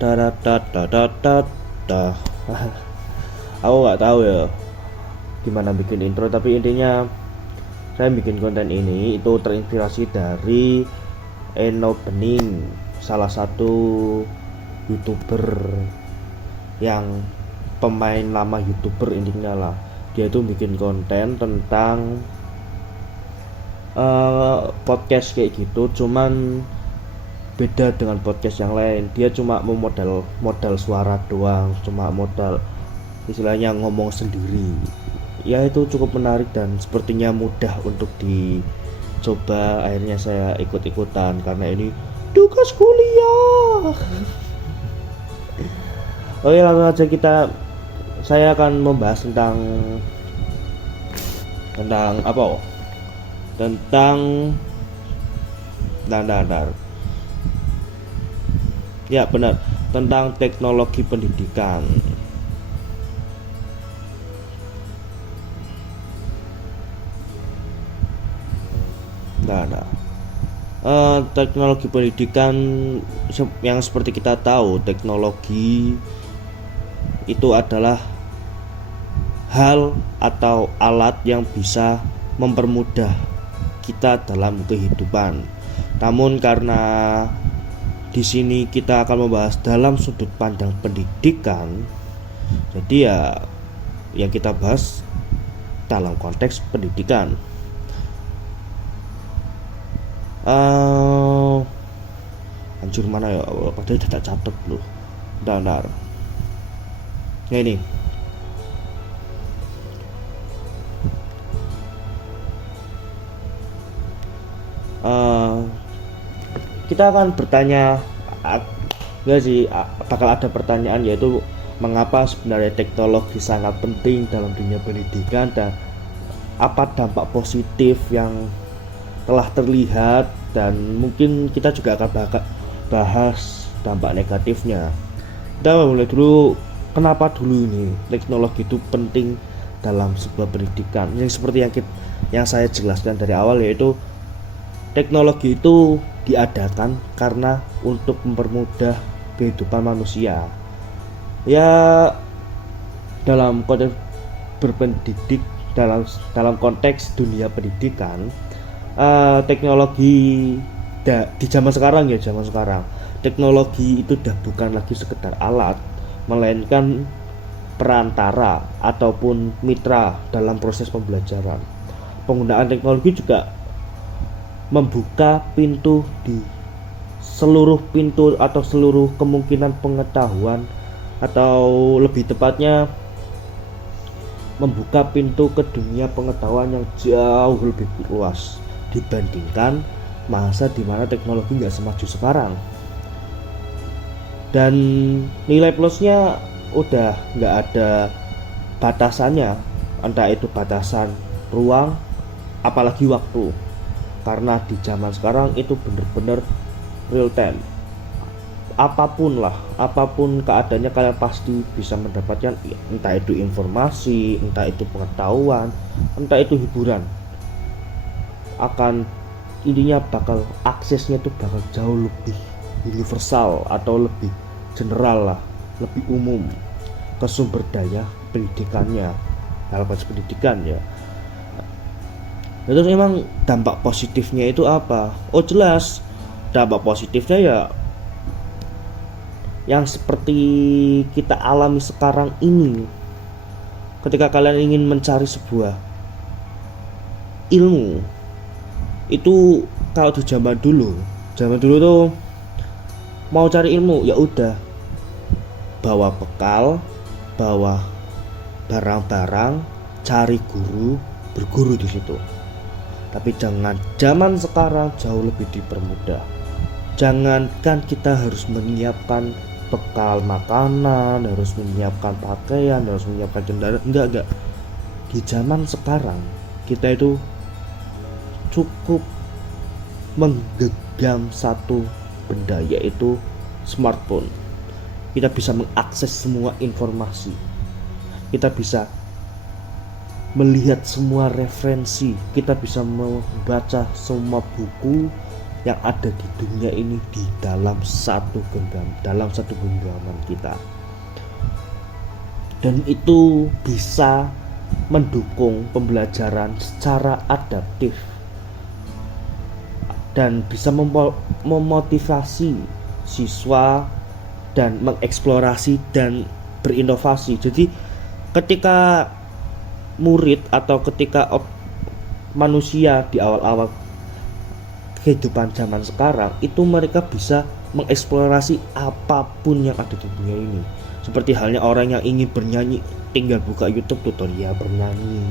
Dah. Aku nggak tahu ya gimana bikin intro, tapi intinya saya bikin konten ini itu terinspirasi dari Eno Bening, salah satu YouTuber yang pemain lama YouTuber intinya lah. Dia itu bikin konten tentang podcast kayak gitu, cuman beda dengan podcast yang lain. Dia cuma mau modal suara doang, cuma modal istilahnya ngomong sendiri. Ya itu cukup menarik dan sepertinya mudah untuk dicoba. Akhirnya saya ikut-ikutan karena ini tugas kuliah. Oke, langsung aja saya akan membahas tentang apa? Tentang ya benar, tentang teknologi pendidikan. Teknologi pendidikan yang seperti kita tahu, teknologi itu adalah hal atau alat yang bisa mempermudah kita dalam kehidupan. Namun karena di sini kita akan membahas dalam sudut pandang pendidikan, jadi ya yang kita bahas dalam konteks pendidikan. Anjir mana ya? Padahal tidak catat loh. Bentar. Nah ini. Kita akan bertanya, enggak sih, bakal ada pertanyaan, yaitu mengapa sebenarnya teknologi sangat penting dalam dunia pendidikan dan apa dampak positif yang telah terlihat, dan mungkin kita juga akan bahas dampak negatifnya. Kita mulai dulu, kenapa dulu ini teknologi itu penting dalam sebuah pendidikan. Yang seperti yang saya jelaskan dari awal, yaitu teknologi itu diadakan karena untuk mempermudah kehidupan manusia. Ya dalam konteks berpendidik, dalam konteks dunia pendidikan, teknologi di zaman sekarang teknologi itu udah bukan lagi sekedar alat, melainkan perantara ataupun mitra dalam proses pembelajaran. Penggunaan teknologi juga membuka pintu di seluruh pintu atau seluruh kemungkinan pengetahuan, atau lebih tepatnya membuka pintu ke dunia pengetahuan yang jauh lebih luas dibandingkan masa dimana teknologi nggak semaju sekarang. Dan nilai plusnya udah nggak ada batasannya, entah itu batasan ruang apalagi waktu, karena di zaman sekarang itu bener-bener real time. Apapun keadaannya, kalian pasti bisa mendapatkan, entah itu informasi, entah itu pengetahuan, entah itu hiburan. Intinya aksesnya itu bakal jauh lebih universal atau lebih general lah, lebih umum ke sumber daya pendidikannya, dalam konteks pendidikan ya. Terus emang dampak positifnya itu apa? Oh jelas, dampak positifnya ya yang seperti kita alami sekarang ini. Ketika kalian ingin mencari sebuah ilmu, itu kalau di zaman dulu tuh mau cari ilmu ya udah bawa bekal, bawa barang-barang, cari guru, berguru di situ. Tapi zaman sekarang jauh lebih dipermudah. Jangankan kita harus menyiapkan bekal makanan, harus menyiapkan pakaian, harus menyiapkan kendaraan, enggak. Di zaman sekarang kita itu cukup menggenggam satu benda, yaitu smartphone. Kita bisa mengakses semua informasi, kita bisa melihat semua referensi, kita bisa membaca semua buku, yang ada di dunia ini di dalam satu genggaman kita, dan itu bisa mendukung pembelajaran secara adaptif dan bisa memotivasi siswa dan mengeksplorasi dan berinovasi. Jadi ketika murid atau ketika manusia di awal-awal kehidupan zaman sekarang itu mereka bisa mengeksplorasi apapun yang ada di dunia ini. Seperti halnya orang yang ingin bernyanyi, tinggal buka YouTube tutorial bernyanyi.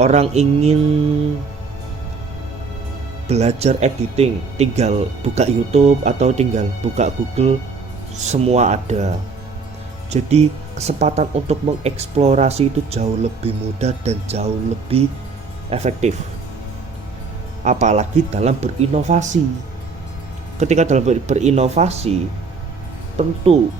Orang ingin belajar editing, tinggal buka YouTube atau tinggal buka Google, semua ada. Jadi kesempatan untuk mengeksplorasi itu jauh lebih mudah dan jauh lebih efektif. Apalagi dalam berinovasi. Ketika dalam berinovasi, tentu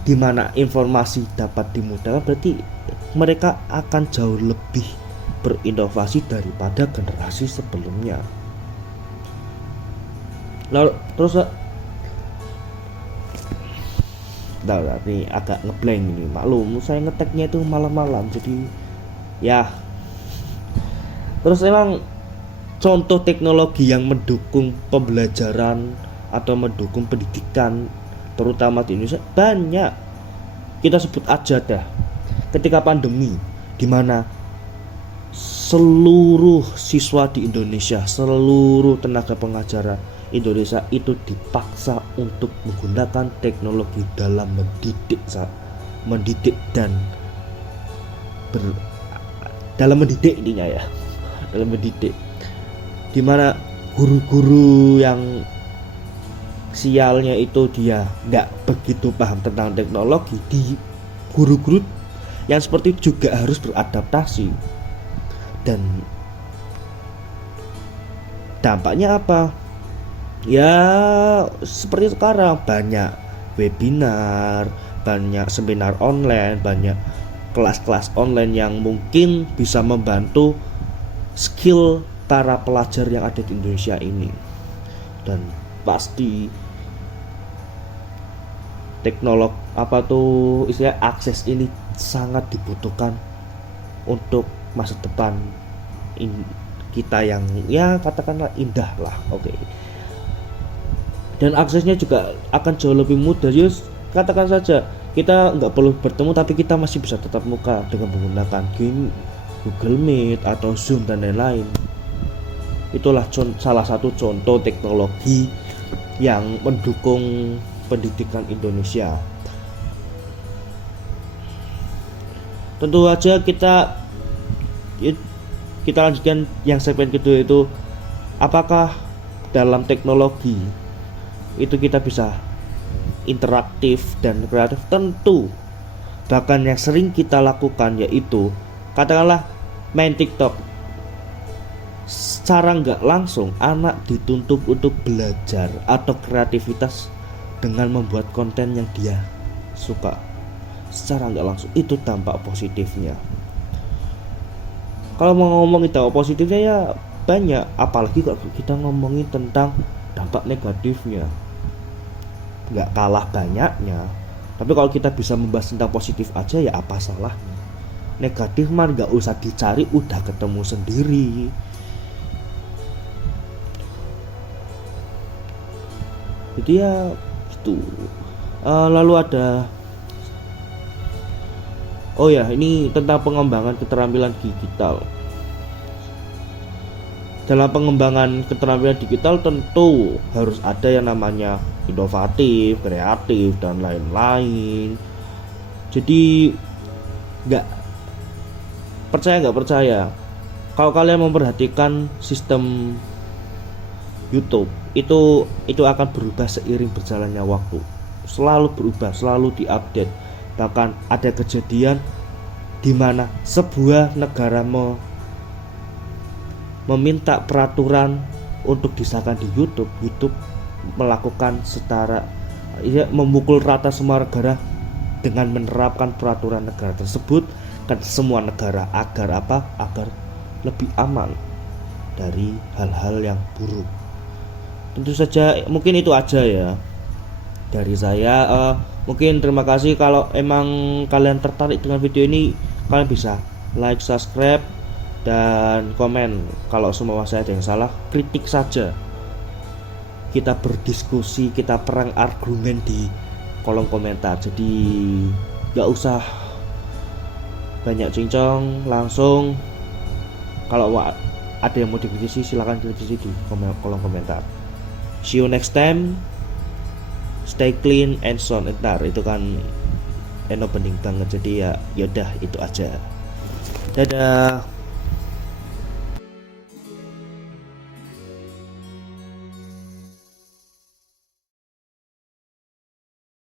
di mana informasi dapat dimudahkan, berarti mereka akan jauh lebih berinovasi daripada generasi sebelumnya. Lalu terus ini agak ngeblank ini, maklum saya ngeteknya itu malam-malam, jadi ya. Terus emang contoh teknologi yang mendukung pembelajaran atau mendukung pendidikan terutama di Indonesia banyak. Kita sebut aja dah, ketika pandemi, di mana seluruh siswa di Indonesia, seluruh tenaga pengajar Indonesia itu dipaksa untuk menggunakan teknologi dalam mendidik dan dalam mendidik intinya ya, dalam mendidik, dimana guru-guru yang sialnya itu dia nggak begitu paham tentang teknologi, di guru-guru yang seperti itu juga harus beradaptasi. Dan dampaknya apa? Ya seperti sekarang banyak webinar, banyak seminar online, banyak kelas-kelas online yang mungkin bisa membantu skill para pelajar yang ada di Indonesia ini. Dan pasti teknologi istilah akses ini sangat dibutuhkan untuk masa depan kita yang ya katakanlah indah lah. Oke. Dan aksesnya juga akan jauh lebih mudah. Just katakan saja kita nggak perlu bertemu, tapi kita masih bisa tatap muka dengan menggunakan Google Meet atau Zoom dan lain-lain. Itulah salah satu contoh teknologi yang mendukung pendidikan Indonesia. Tentu saja kita lanjutkan yang segmen kedua, itu apakah dalam teknologi itu kita bisa interaktif dan kreatif. Tentu. Bahkan yang sering kita lakukan yaitu katakanlah main TikTok. Secara nggak langsung anak dituntut untuk belajar atau kreativitas dengan membuat konten yang dia suka. Secara nggak langsung itu dampak positifnya. Kalau mau ngomongin dampak positifnya ya banyak, apalagi kalau kita ngomongin tentang dampak negatifnya nggak kalah banyaknya. Tapi kalau kita bisa membahas tentang positif aja ya apa salahnya. Negatif mah nggak usah dicari, udah ketemu sendiri. Jadi ya gitu. Lalu ada ini tentang pengembangan keterampilan digital. Dalam pengembangan keterampilan digital tentu harus ada yang namanya inovatif, kreatif, dan lain-lain. Jadi nggak percaya, kalau kalian memperhatikan sistem YouTube itu akan berubah seiring berjalannya waktu, selalu berubah, selalu diupdate. Bahkan ada kejadian di mana sebuah negara meminta peraturan untuk disahkan di YouTube melakukan memukul rata semua negara dengan menerapkan peraturan negara tersebut dan semua negara agar lebih aman dari hal-hal yang buruk. tentu saja mungkin itu aja ya dari saya. Mungkin terima kasih. Kalau emang kalian tertarik dengan video ini, kalian bisa like, subscribe, dan komen. Kalau semua saya ada yang salah, kritik saja. Kita berdiskusi, kita perang argumen di kolom komentar. Jadi gak usah banyak cincong, langsung kalau ada yang mau dikritisi silahkan kritisi di kolom komentar. See you next time. Stay clean and sound. Ntar itu kan opening banget, jadi ya yaudah itu aja. Dadah.